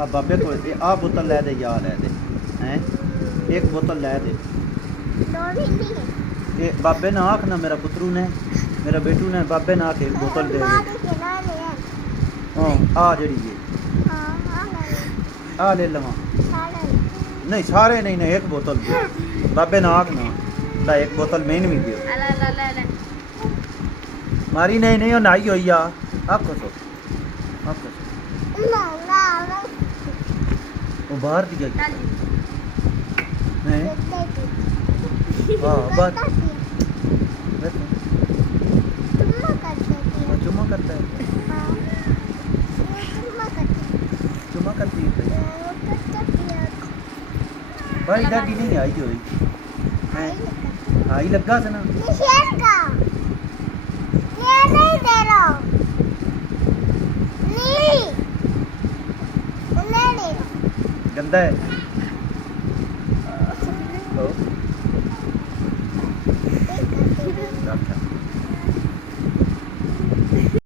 आ बाबे को आ बोतल ले दे या ले दे हैं एक बोतल ले दे ये बाबे ने आख ना मेरा पुत्रू ने मेरा बेटू ने बाबे ने आके एक बोतल दे दे हाँ आ जड़ी ये आ ले लवा नहीं सारे नहीं नहीं एक बोतल दे बाबे ने आख ना ला एक बोतल मैंने भी दियो मारी नहीं नहीं वो नाई होई आ आखो तो वो बाहर दिया नहीं हाँ बात चुम्मा करता है चुम्मा करती है भाई दादी नहीं आई हुई आई लगा था ना गंदा है